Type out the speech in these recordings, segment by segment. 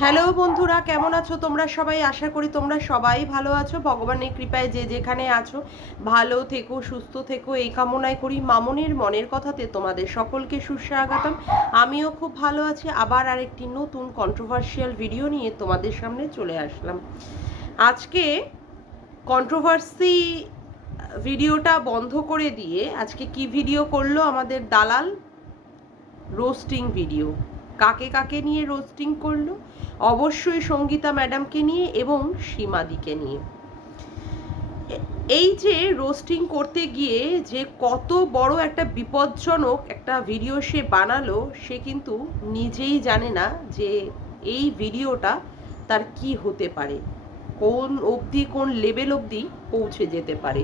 Hello বন্ধুরা, কেমন আছো তোমরা সবাই? আশা করি তোমরা সবাই ভালো আছো। ভগবানের কৃপায় যে যেখানে আছো ভালো থেকো, সুস্থ থেকো, এই কামনাই করি। মামনের মনের কথাতে তোমাদের সকলকে সুস্বাগতম। আমিও খুব ভালো আছি। আবার আরেকটি নতুন কন্ট্রোভার্সিয়াল ভিডিও নিয়ে তোমাদের সামনে চলে আসলাম। আজকে কন্ট্রোভার্সি ভিডিওটা বন্ধ করে দিয়ে আজকে কি ভিডিও করলো আমাদের দালাল? Roasting video. কাকে কাকে নিয়ে রোস্টিং করলো? অবশ্যই সঙ্গীতা ম্যাডামকে নিয়ে এবং সীমাদিকে নিয়ে। এই যে রোস্টিং করতে গিয়ে যে কত বড় একটা বিপজ্জনক একটা ভিডিও সে বানালো, সে কিন্তু নিজেই জানে না যে এই ভিডিওটা তার কি হতে পারে, কোন অবধি, কোন লেভেল অবধি পৌঁছে যেতে পারে।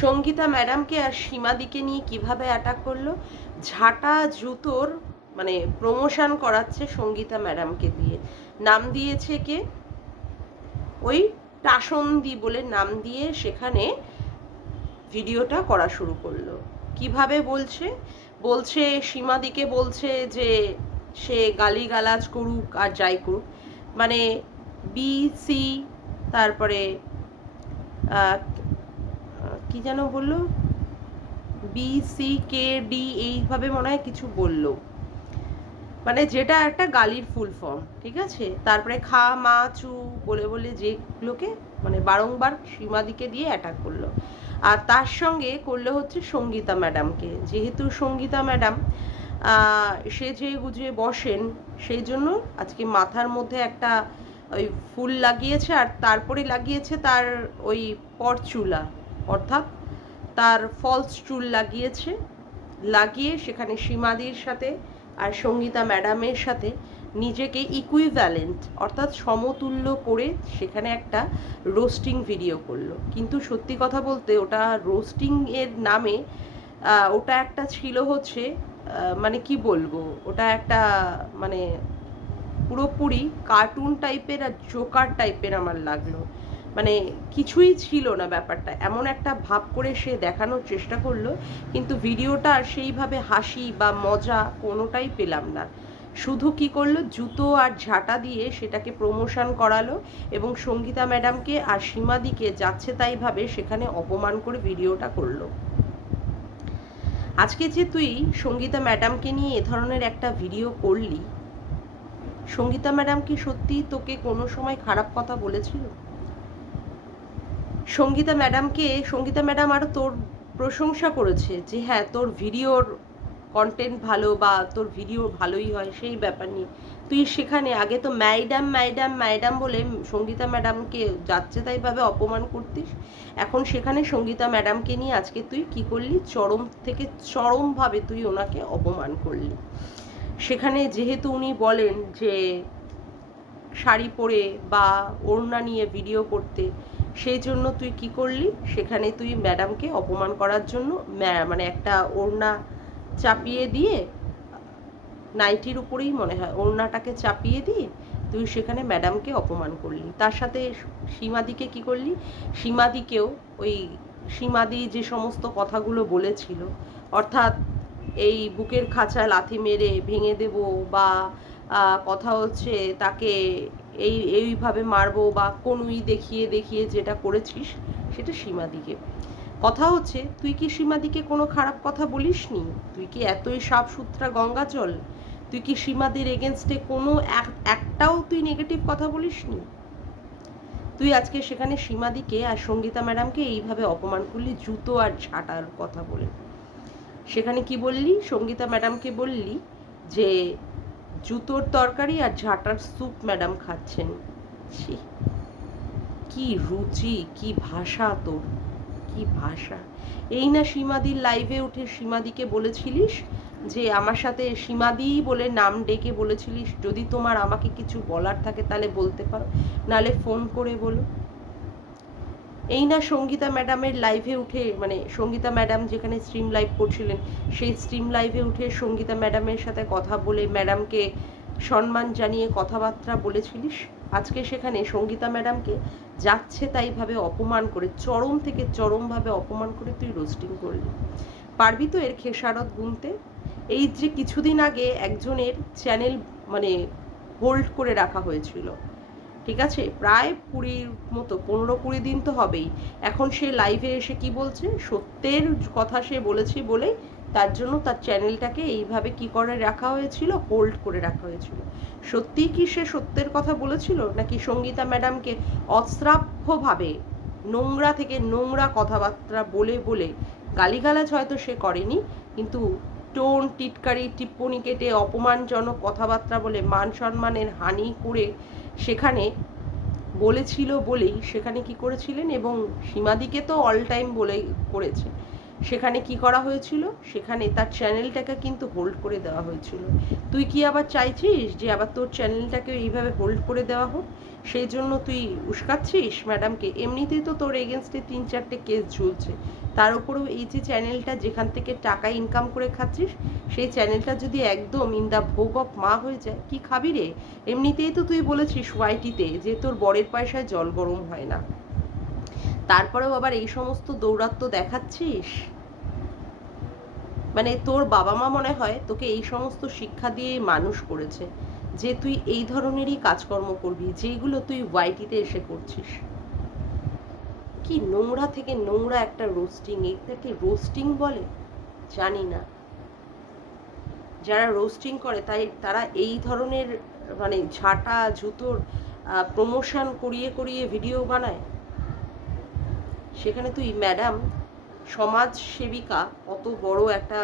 সঙ্গীতা ম্যাডামকে আর সীমাদিকে নিয়ে কিভাবে অ্যাটাক করলো, ঝাঁটা জুতোর মানে প্রমোশন করাচ্ছে সঙ্গীতা ম্যাডামকে দিয়ে। নাম দিয়েছে কে? ওই টাসন্দি বলে নাম দিয়ে সেখানে ভিডিওটা করা শুরু করলো। কিভাবে বলছে? বলছে সীমাদিকে বলছে যে সে গালিগালাজ করুক আর যাই করুক, মানে বি সি, তারপরে কি যেন বললো, বি সি কে ডি, এইভাবে মনে হয় কিছু বললো, মানে যেটা একটা গালির ফুল ফর্ম, ঠিক আছে। তারপরে খা মা চু বলে বলে যেগুলোকে মানে বারংবার সীমাদিকে দিয়ে অ্যাটাক করলো। আর তার সঙ্গে করলে হচ্ছে সঙ্গীতা ম্যাডামকে, যেহেতু সঙ্গীতা ম্যাডাম সেজে গুজে বসেন, সেই জন্য আজকে মাথার মধ্যে একটা ওই ফুল লাগিয়েছে, আর তারপরে লাগিয়েছে তার ওই পরচুলা, অর্থাৎ তার ফলস চুল লাগিয়েছে। লাগিয়ে সেখানে সীমাদির সাথে আর সঙ্গীতা ম্যাডামের সাথে নিজেকে ইকুইভ্যালেন্ট অর্থাৎ সমতুল্য করে সেখানে একটা রোস্টিং ভিডিও করলো। কিন্তু সত্যি কথা বলতে ওটা রোস্টিং এর নামে ওটা একটা ছিল হচ্ছে মানে কি বলবো, ওটা একটা মানে পুরোপুরি কার্টুন টাইপের আর জোকার টাইপের আমার লাগলো। মানে কিছুই ছিল না ব্যাপারটা, এমন একটা ভাব করে সে দেখানোর চেষ্টা করলো, কিন্তু ভিডিওটা আর সেইভাবে হাসি বা মজা কোনোটাই পেলাম না। শুধু কি করলো, জুতো আর ঝাঁটা দিয়ে সেটাকে প্রমোশন করালো এবং সঙ্গীতা ম্যাডামকে আর সীমাদিকে যাচ্ছে তাইভাবে সেখানে অপমান করে ভিডিওটা করলো। আজকে যে তুই সঙ্গীতা ম্যাডামকে নিয়ে এ ধরনের একটা ভিডিও করলি, সঙ্গীতা ম্যাডাম কি সত্যি তোকে কোনো সময় খারাপ কথা বলেছিল? সঙ্গীতা ম্যাডাম আরও তোর প্রশংসা করেছে যে হ্যাঁ তোর ভিডিওর কন্টেন্ট ভালো বা তোর ভিডিও ভালোই হয়, সেই ব্যাপার নিয়ে তুই সেখানে আগে তো ম্যাডাম ম্যাডাম ম্যাডাম বলে সঙ্গীতা ম্যাডামকে যাচ্ছে তাইভাবে অপমান করতিস। এখন সেখানে সঙ্গীতা ম্যাডামকে নিয়ে আজকে তুই কি করলি, চরম থেকে চরমভাবে তুই ওনাকে অপমান করলি। সেখানে যেহেতু উনি বলেন যে শাড়ি পরে বা ওড়না নিয়ে ভিডিও করতে, সেই জন্য তুই কি করলি, সেখানে তুই ম্যাডামকে অপমান করার জন্য মানে একটা ওড়না চাপিয়ে দিয়ে, নাইটির উপরেই মনে হয় ওড়নাটাকে চাপিয়ে দিয়ে তুই সেখানে ম্যাডামকে অপমান করলি। তার সাথে সীমাদিকে কি করলি, সীমাদিকেও ওই সীমাদি যে সমস্ত কথাগুলো বলেছিল, অর্থাৎ এই বুকের খাঁচা লাথি মেরে ভেঙে দেব বা কথা হচ্ছে তাকে এইভাবে মারবো বা কনুই দেখিয়ে দেখিয়ে যেটা করেছিস সেটা সীমাদিকে। কথা হচ্ছে তুই কি সীমাদিকে কোনো খারাপ কথা বলিসনি? তুই কি এতই সাফ সুতরা গঙ্গা জল? তুই কি সীমাদির এগেনস্টে কোনো একটাও তুই নেগেটিভ কথা বলিসনি? তুই আজকে সেখানে সীমাদিকে আর সঙ্গীতা ম্যাডামকে এইভাবে অপমান করলি জুতো আর ঝাঁটার কথা বলে। সেখানে কি বললি, সঙ্গীতা ম্যাডামকে বললি যে জুতোর তরকারি আর ঝাঁটার স্যুপ ম্যাডাম খাচ্ছেন। ছি, কি রুচি, কি ভাষা তোর, কি ভাষা! এই না সীমাদির লাইভে উঠে সীমাদিকে বলেছিলিস যে আমার সাথে সীমাদি বলে নাম ডেকে বলেছিলিস যদি তোমার আমাকে কিছু বলার থাকে তাহলে বলতে পারো, নালে ফোন করে বলো। এই না সঙ্গীতা ম্যাডামের লাইভে উঠে, মানে সঙ্গীতা ম্যাডাম যেখানে স্ট্রিম লাইভ করছিলেন সেই স্ট্রিম লাইভে উঠে সঙ্গীতা ম্যাডামের সাথে কথা বলে ম্যাডামকে সম্মান জানিয়ে কথাবার্তা বলেছিলিস। আজকে সেখানে সঙ্গীতা ম্যাডামকে যাচ্ছে তাইভাবে অপমান করে, চরম থেকে চরমভাবে অপমান করে তুই রোস্টিং করলি। পারবি তো এর খেসারত গুনতে? এই যে কিছুদিন আগে একজনের চ্যানেল মানে হোল্ড করে রাখা হয়েছিল, ঠিক আছে? প্রায় 15-20 দিন তো হবেই। এখন সে লাইভে এসে কি বলছে, সত্যের কথা সে বলেছে বলেই তার জন্য তার চ্যানেলটাকে এইভাবে কি করে রাখা হয়েছিল, হোল্ড করে রাখা হয়েছিল। সত্যিই কি সে সত্যের কথা বলেছিল, নাকি সঙ্গীতা ম্যাডামকে অশ্রাব্যভাবে নোংরা থেকে নোংরা কথাবার্তা বলে বলে, গালিগালাজ হয়তো সে করেনি, কিন্তু টোন টিটকারি টিপ্পনি কেটে অপমানজনক কথাবার্তা বলে মান সম্মানের হানি করে সেখানে বলেছিল বলেই সেখানে কি করেছিলেন, এবং সীমাদিকে তো অল টাইম বলে করেছে, সেখানে কি করা হয়েছিল, সেখানে তার চ্যানেলটাকে কিন্তু হোল্ড করে দেওয়া হয়েছিল। তুই কি আবার চাইছিস যে আবার তোর চ্যানেলটাকে এইভাবে হোল্ড করে দেওয়া হোক? সেই জন্য তুই উস্কাচ্ছিস ম্যাডামকে। এমনিতেই তো তোর এগেনস্টে 3-4টে কেস ঝুলছে, তার উপরেও এই যে চ্যানেলটা যেখান থেকে টাকা ইনকাম করে খাচ্ছিস, সেই চ্যানেলটা যদি একদম ইন দ্য ভোগ অফ মা হয়ে যায়, কি খাবি রে? এমনিতেই তো তুই বলেছিস ওয়াইটিতে যে তোর বরের পয়সায় জল গরম হয় না, তারপরেও আবার এই সমস্ত দৌরাত্ম্য দেখাচ্ছিস। মানে তোর বাবা মা মনে হয় তোকে এই সমস্ত শিক্ষা দিয়ে মানুষ করেছে, যে তুই এই ধরনেরই কাজকর্ম করবি যেগুলো তুই ওয়াইটিতে এসে করছিস। কি নোংরা থেকে নোংরা একটা রোস্টিং, এটাকে রোস্টিং বলে জানি না। যারা রোস্টিং করে তারা এই ধরনের মানে ঝাঁটা জুতোর প্রমোশন করিয়ে করিয়ে ভিডিও বানায়। সেখানে তুই ম্যাডাম সমাজ সেবিকা, অত বড় একটা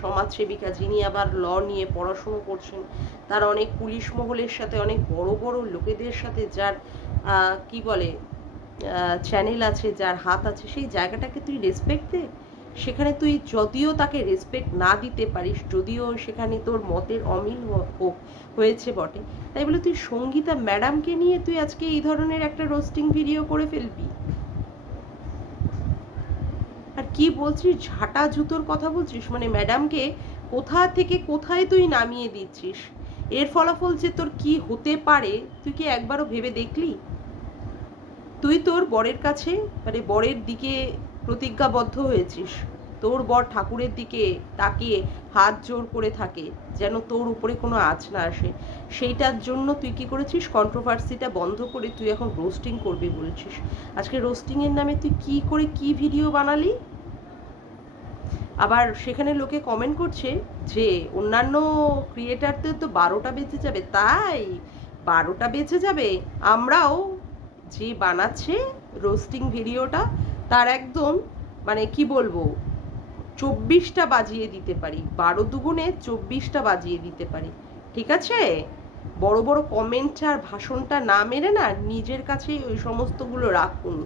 সমাজ সেবিকা, যিনি আবার ল নিয়ে পড়াশুনো করছেন, তার অনেক পুলিশ মহলের সাথে, অনেক বড় বড় লোকেদের সাথে যার কি বলে চ্যানেল আছে, যার হাত আছে, সেই জায়গাটাকে তুই রেসপেক্ট দে। সেখানে তুই যদিও তাকে রেসপেক্ট না দিতে পারিস, যদিও সেখানে তোর মতের অমিল হয়েছে বটে, তাই বলে তুই সঙ্গীতা ম্যাডামকে নিয়ে তুই আজকে এই ধরনের একটা রোস্টিং ভিডিও করে ফেলবি? আর কি বলছিস, ঝাঁটা জুতোর কথা বলছিস, মানে ম্যাডামকে কোথা থেকে কোথায় তুই নামিয়ে দিচ্ছিস। এর ফলাফল যে তোর কি হতে পারে তুই কি একবারও ভেবে দেখলি? তুই তোর বরের কাছে মানে বরের দিকে প্রতিজ্ঞাবদ্ধ হয়েছিস, তোর বর ঠাকুরের দিকে তাকিয়ে হাত জোর করে থাকে যেন তোর উপরে কোনো আঁচ না আসে। সেইটার জন্য তুই কি করেছিস, কন্ট্রোভার্সিটা বন্ধ করে তুই এখন রোস্টিং করবি বলছিস। আজকে রোস্টিংয়ের নামে তুই কি করে কি ভিডিও বানালি? আবার সেখানে লোকে কমেন্ট করছে যে অন্যান্য ক্রিয়েটারদের তো 12টা বেঁচে যাবে, তাই 12টা বেঁচে যাবে, আমরাও যে বানাচ্ছে রোস্টিং ভিডিওটা তার একদম মানে কি বলবো 24টা বাজিয়ে দিতে পারি, 12 দুগুণে 24টা বাজিয়ে দিতে পারি, ঠিক আছে? বড় বড় কমেন্ট আর ভাষণটা না মেরে না নিজের কাছেই ওই সমস্তগুলো রাখুন।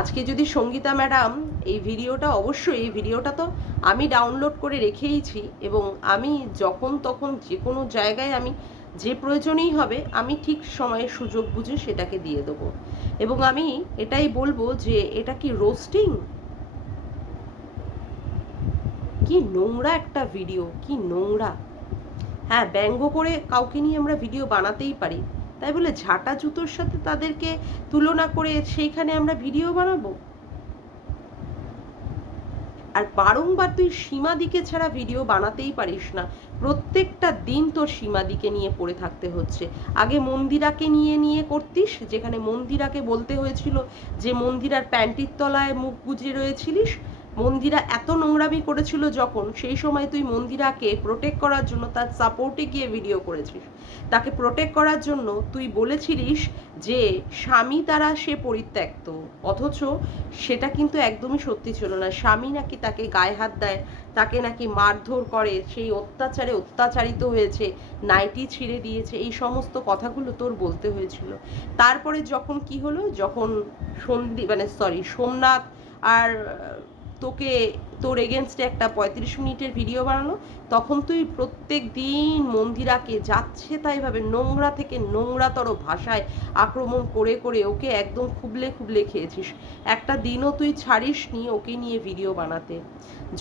আজকে যদি সঙ্গীতা ম্যাডাম এই ভিডিওটা, অবশ্যই এই ভিডিওটা তো আমি ডাউনলোড করে রেখেইছি, এবং আমি যখন তখন যে কোনো জায়গায় আমি যে প্রয়োজনেই হবে আমি ঠিক সময়ে সুযোগ বুঝে সেটাকে দিয়ে দেবো, এবং আমি এটাই বলবো যে এটা কি রোস্টিং? কি নোংরা একটা ভিডিও, কি নোংরা। হ্যাঁ, ব্যঙ্গ করে কাউকে নিয়ে আমরা ভিডিও বানাতেই পারি, তাই বলে ঝাঁটা জুতোর সাথে তাদেরকে তুলনা করে সেইখানে আমরা ভিডিও বানাবো? আর বারংবার তুই সীমাদিকে ছাড়া ভিডিও বানাতেই পারিস না, প্রত্যেকটা দিন তোর সীমাদিকে নিয়ে পড়ে থাকতে হচ্ছে। আগে মন্দিরাকে নিয়ে নিয়ে করতিস, যেখানে মন্দিরাকে বলতে হয়েছিল যে মন্দিরার প্যান্টির তলায় মুখ গুজে রয়েছিলিস। মন্দিরা এত নোংরামি করেছিল যখন, সেই সময় তুই মন্দিরাকে প্রোটেক্ট করার জন্য তার সাপোর্টে গিয়ে ভিডিও করেছিস। তাকে প্রোটেক্ট করার জন্য তুই বলেছিলিস যে স্বামী দ্বারা সে পরিত্যক্ত, অথচ সেটা কিন্তু একদমই সত্যি ছিল না। স্বামী নাকি তাকে গায়ে হাত দেয়, তাকে নাকি মারধর করে, সেই অত্যাচারে অত্যাচারিত হয়েছে, নাইটি ছিঁড়ে দিয়েছে, এই সমস্ত কথাগুলো তোর বলতে হয়েছিল। তারপরে যখন কি হলো, যখন সোমনাথ আর তোকে তোর এগেনস্টে একটা 35 মিনিটের ভিডিও বানালো, তখন তুই প্রত্যেক দিন মন্দিরাকে যাচ্ছে তাইভাবে নোংরা থেকে নোংরাতর ভাষায় আক্রমণ করে করে ওকে একদম খুবলে খুবলে খেয়েছিস। একটা দিনও তুই ছাড়িসনি ওকে নিয়ে ভিডিও বানাতে।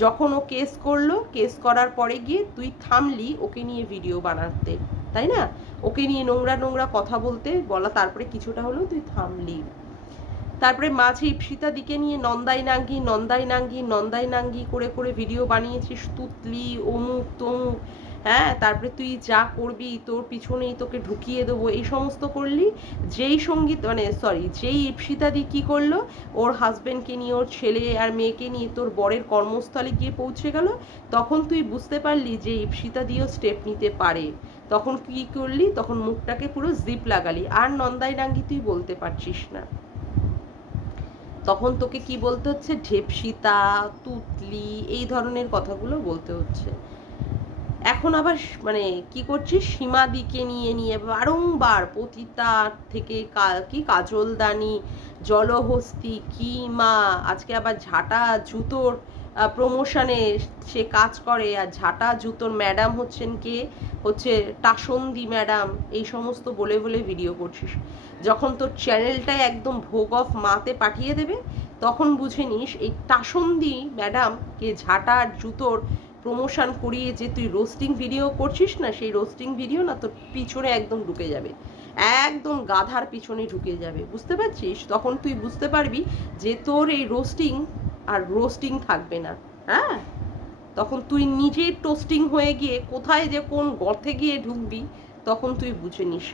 যখন ও কেস করলো, কেস করার পরে গিয়ে তুই থামলি ওকে নিয়ে ভিডিও বানাতে, তাই না? ওকে নিয়ে নোংরা নোংরা কথা বলা, তারপরে কিছুটা হলেও তুই থামলি। তারপরে মাঝে ইপসিতা দিকে নিয়ে নন্দাই নাঙ্গি করে করে ভিডিও বানিয়েছিস, তুতলি অমুক তমুক, হ্যাঁ, তারপরে তুই যা করবি তোর পিছনেই তোকে ঢুকিয়ে দেবো, এই সমস্ত করলি। যেই সঙ্গীত মানে সরি যেই ইপ্সিতাদি কি করলো, ওর হাজবেন্ডকে নিয়ে, ওর ছেলে আর মেয়েকে নিয়ে তোর বরের কর্মস্থলে গিয়ে পৌঁছে গেল, তখন তুই বুঝতে পারলি যে ইপ্সিতাদিও স্টেপ নিতে পারে। তখন কি করলি, তখন মুখটাকে পুরো জিপ লাগালি, আর নন্দাই ডাঙ্গি তুই বলতে পারছিস না। তখন তোকে কি বলতে হচ্ছে, ঢেপসিতা, তুতলি, এই ধরনের কথাগুলো বলতে হচ্ছে। এখন আবার মানে কি করছিস, সীমাদিকে নিয়ে নিয়ে বারংবার পতিতা থেকে কি কাজলদানি, জলহস্তি, কি মা, আজকে আবার ঝাঁটা জুতোর প্রমোশনে সে কাজ করে, আর ঝাঁটা জুতোর ম্যাডাম হচ্ছেন কে, হচ্ছে টাসন্দি ম্যাডাম, এই সমস্ত বলে বলে ভিডিও করছিস। যখন তোর চ্যানেলটায় একদম ভোগ অফ মাতে পাঠিয়ে দেবে, তখন বুঝে নিস এই টাসন্দি ম্যাডামকে ঝাঁটা জুতোর প্রমোশন করিয়ে যে তুই রোস্টিং ভিডিও করছিস না, সেই রোস্টিং ভিডিও না তোর পিছনে একদম ঢুকে যাবে, একদম গাধার পিছনে ঢুকে যাবে, বুঝতে পারছিস? তখন তুই বুঝতে পারবি যে তোর এই রোস্টিং আর রোস্টিং থাকবে না। হ্যাঁ, তখন তুই নিজে টোস্টিং হয়ে গিয়ে কোথায় যে কোন গর্তে গিয়ে ঢুকবি, তখন তুই বুঝে নিস।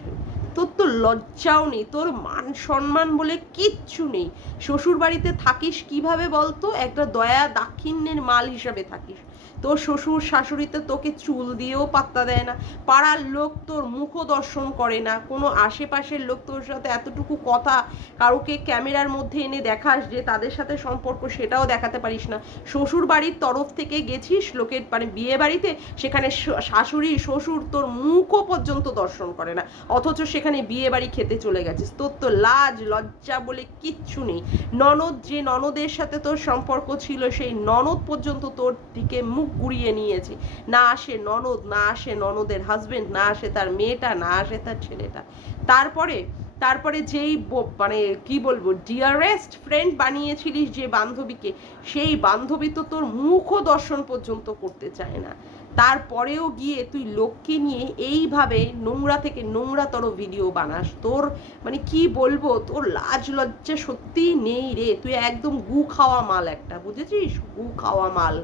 তোর তো লজ্জাও নেই, তোর মান সম্মান বলে কিচ্ছু নেই। শ্বশুর বাড়িতে থাকিস কিভাবে বলতো, একটা দয়া দাক্ষিণ্যের মাল হিসাবে থাকিস। তোর শ্বশুর শাশুড়িতে তোকে চুল দিয়েও পাত্তা দেয় না, পাড়ার লোক তোর মুখও দর্শন করে না, কোনো আশেপাশের লোক তোর সাথে এতটুকু কথা কাউকে ক্যামেরার মধ্যে এনে দেখাস যে তাদের সাথে সম্পর্ক, সেটাও দেখাতে পারিস না। শ্বশুর বাড়ির তরফ থেকে গেছিস লোকের মানে বিয়ে বাড়িতে, সেখানে শাশুড়ি শ্বশুর তোর মুখও পর্যন্ত দর্শন করে না, অথচ সেখানে বিয়ে বাড়ি খেতে চলে গেছিস। তোর তো লাজ লজ্জা বলে কিচ্ছু নেই। ননদ, যে ননদের সাথে তোর সম্পর্ক ছিল, সেই ননদ পর্যন্ত তোর দিকে মুখ ঘুরিয়ে নিয়েছে। না আসে ননদ, না আসে ননদের হাজবেন্ড, না আসে তার মেয়েটা, না আসে তার ছেলেটা। তারপরে যেই মানে কি বলবো, ডিয়ারেস্ট ফ্রেন্ড বানিয়েছিলিস যে বান্ধবীকে, সেই বান্ধবী তো তোর মুখও দর্শন পর্যন্ত করতে চায় না। তারপরেও গিয়ে তুই লোককে নিয়ে এইভাবে নোংরা থেকে নোংরাতর ভিডিও বানাস। তোর মানে কি বলবো, তোর লাজ লজ্জা সত্যি নেই রে। তুই একদম গু খাওয়া মাল একটা, বুঝেছিস? গু খাওয়া মাল।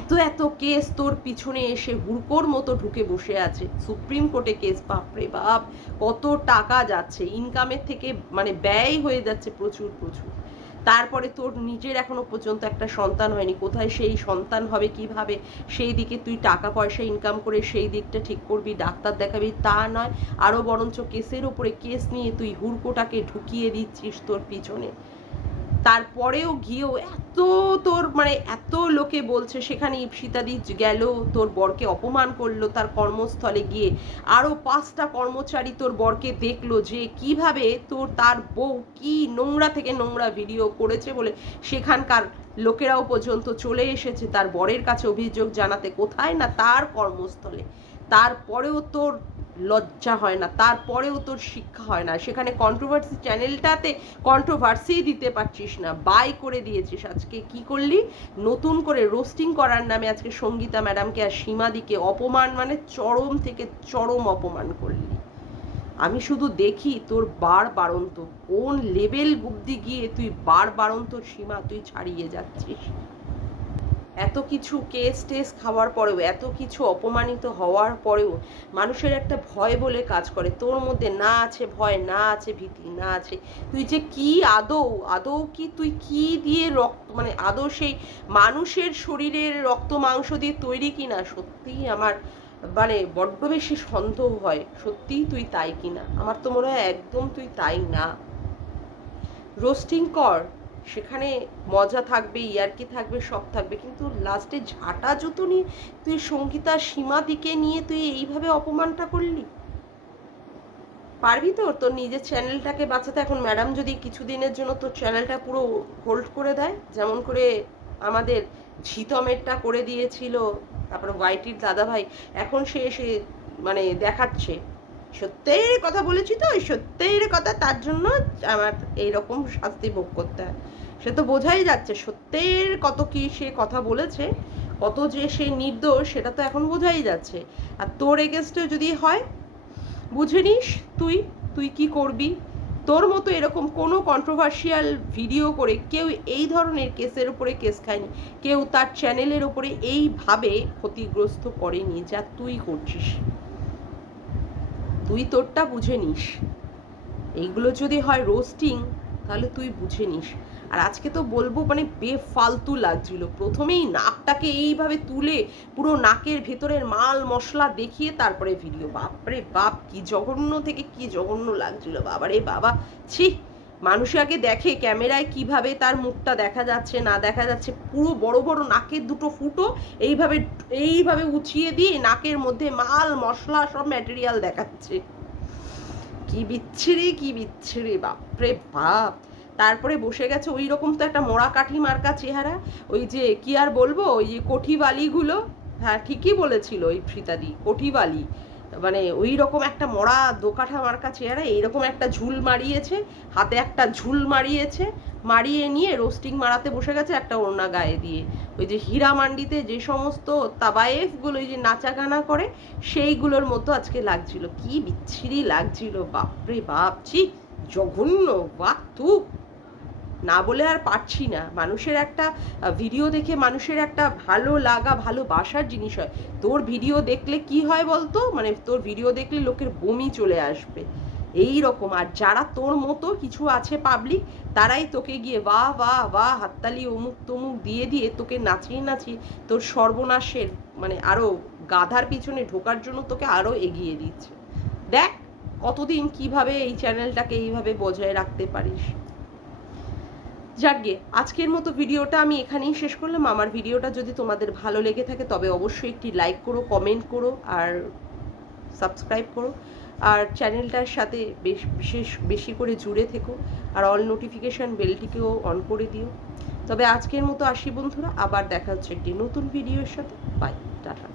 এত এত কেস তোর পিছনে এসে হুড়কোর মতো ঢুকে বসে আছে, সুপ্রিম কোর্টে কেস, বাপরে বাপ কত টাকা যাচ্ছে, ইনকামের থেকে মানে ব্যয় হয়ে যাচ্ছে প্রচুর প্রচুর। তারপরে তোর নিজের এখনো পর্যন্ত একটা সন্তান হয়নি, কোথায় সেই সন্তান হবে কিভাবে, সেই দিকে তুই টাকা পয়সা ইনকাম করে সেই দিকটা ঠিক করবি, ডাক্তার দেখাবি, তা নয় আরো বরঞ্চ কেসের ওপরে কেস নিয়ে তুই হুড়কোটাকে ঢুকিয়ে দিচ্ছিস তোর পিছনে। তারপরেও গিয়েও এত তোর মানে এত লোকে বলছে, সেখানে ইপ্সিতাদি গেল তোর বরকে অপমান করলো তার কর্মস্থলে গিয়ে, আরো 5টা কর্মচারী তোর বরকে দেখলো যে কিভাবে তোর তার বউ কি নোংরা থেকে নোংরা ভিডিও করেছে বলে সেখানকার লোকেরাও পর্যন্ত চলে এসেছে তার বরের কাছে অভিযোগ জানাতে, কোথায় না তার কর্মস্থলে। তারপরেও তোর লজ্জা হয় না, তারপরেও তোর শিক্ষা হয় না। সেখানে কন্ট্রোভার্সি চ্যানেলটাতে কন্ট্রোভার্সি দিতে পারছিস না, বাই করে দিয়েছিস। আজকে কি করলি, নতুন করে রোস্টিং করার নামে আজকে সঙ্গীতা ম্যাডামকে আর সীমাদিকে অপমান মানে চরম থেকে চরম অপমান করলি। আমি শুধু দেখি তোর বাড়ন্ত কোন লেভেল অব্দি গিয়ে তুই বাড়ন্ত সীমা তুই ছাড়িয়ে যাচ্ছিস। এত কিছু কেস টেস খাওয়ার পরেও, এত কিছু অপমানিত হওয়ার পরেও মানুষের একটা ভয় বলে কাজ করে, তোর মধ্যে না আছে ভয়, না আছে ভীতি, না আছে তুই যে কি আদৌ কি তুই কি দিয়ে রক্ত মানে আদৌ সেই মানুষের শরীরের রক্ত মাংস দিয়ে তৈরি কিনা, সত্যিই আমার মানে বড্ড বেশি সন্দেহ হয় সত্যিই তুই তাই কিনা। আমার তো মনে হয় একদম তুই তাই না। রোস্টিং কর, সেখানে মজা থাকবে, ইয়ার্কি থাকবে, সব থাকবে, কিন্তু লাস্টে ঝাঁটা জুতো নিয়ে তুই সঙ্গীতা সীমাদিকে নিয়ে তুই এইভাবে অপমানটা করলি। পারবি তো তোর নিজের চ্যানেলটাকে বাঁচাতে? এখন ম্যাডাম যদি কিছুদিনের জন্য তোর চ্যানেলটা পুরো হোল্ড করে দেয়, যেমন করে আমাদের ঝিতমেরটা করে দিয়েছিল, তারপরে ওয়াইটির দাদাভাই, এখন সে এসে মানে দেখাচ্ছে সত্যের কথা বলেছি তো, ওই সত্যের কথা, তার জন্য আমার এইরকম শাস্তি ভোগ করতে হয়। সে তো বোঝাই যাচ্ছে সত্যের কত কি সে কথা বলেছে, কত যে সে নির্দোষ, সেটা তো এখন বোঝাই যাচ্ছে। আর তোর এগেনস্টে যদি হয় বুঝে নিস তুই তুই কি করবি। তোর মতো এরকম কোনো কন্ট্রোভার্সিয়াল ভিডিও করে কেউ এই ধরনের কেসের উপরে কেস খায়নি, কেউ তার চ্যানেলের ওপরে এইভাবে ক্ষতিগ্রস্ত করেনি যা তুই করছিস। তুই তোরটা বুঝে নিস। এইগুলো যদি হয় রোস্টিং, তাহলে তুই বুঝে নিস। আর আজকে তো বলবো মানে বেফালতু লাগছিল। প্রথমেই নাকটাকে এইভাবে তুলে পুরো নাকের ভেতরের মাল মশলা দেখিয়ে তারপরে ভিডিও। বাপরে বাপ, কি জঘন্য থেকে কি জঘন্য লাগছিল, বাবারে বাবা, ছি। মানুষ আগে দেখে ক্যামেরায় কিভাবে তার মুখটা দেখা যাচ্ছে না দেখা যাচ্ছে, পুরো বড় বড় নাকের দুটো ফুটো এইভাবে এইভাবে উঁচিয়ে দিয়ে নাকের মধ্যে মাল মশলা সব ম্যাটেরিয়াল দেখাচ্ছে। কি বিচ্ছিরি, কি বিচ্ছিরি, বাপরে বাপ। তারপরে বসে গেছে ওই রকম তো একটা মোড়া কাঠি মার্কা চেহারা, ওই যে কি আর বলবো, ওই যে কঠিবালিগুলো, হ্যাঁ ঠিকই বলেছিল ওই ফ্রিতাদি, কঠিবালি, মানে ওই রকম একটা মোড়া দোকাঠা মার্কা চেহারা, এইরকম একটা ঝুল মারিয়েছে, হাতে একটা ঝুল মারিয়েছে, মারিয়ে নিয়ে রোস্টিং মারাতে বসে গেছে একটা ওড়না গায়ে দিয়ে। ওই যে হীরা মান্ডিতে যে সমস্ত তাবায়েফগুলো ওই যে নাচা গানা করে সেইগুলোর মতো আজকে লাগছিল। কি বিচ্ছিরি লাগছিল, বাপরে বাপ, ছি, জঘন্য, বাতু, না বলে আর পারছি না। মানুষের একটা ভিডিও দেখে মানুষের একটা ভালো লাগা ভালোবাসার জিনিস হয়। তোর ভিডিও দেখলে কি হয় বলতো, মানে তোর ভিডিও দেখলে লোকের বমি চলে আসবে এই রকম। আর যারা তোর মতো কিছু আছে পাবলিক, তারাই তোকে গিয়ে বাহ বাহ বাহ হাততালি অমুক তমুক দিয়ে দিয়ে তোকে নাচিয়ে নাচিয়ে তোর সর্বনাশের মানে আরো গাধার পিছনে ঢোকার জন্য তোকে আরো এগিয়ে দিচ্ছে। দেখ কতদিন কিভাবে এই চ্যানেলটাকে এইভাবে বজায় রাখতে পারিস। যাকগে, আজকের মতো ভিডিওটা আমি এখানেই শেষ করলাম। আমার ভিডিওটা যদি তোমাদের ভালো লেগে থাকে তবে অবশ্যই একটি লাইক করো, কমেন্ট করো আর সাবস্ক্রাইব করো। আর চ্যানেলটার সাথে বেশি করে জুড়ে থেকো। আর অল নোটিফিকেশান বেলটিকেও অন করে দিও। তবে আজকের মতো আসি বন্ধুরা, আবার দেখা হচ্ছে একটি নতুন ভিডিওর সাথে। Bye, tata.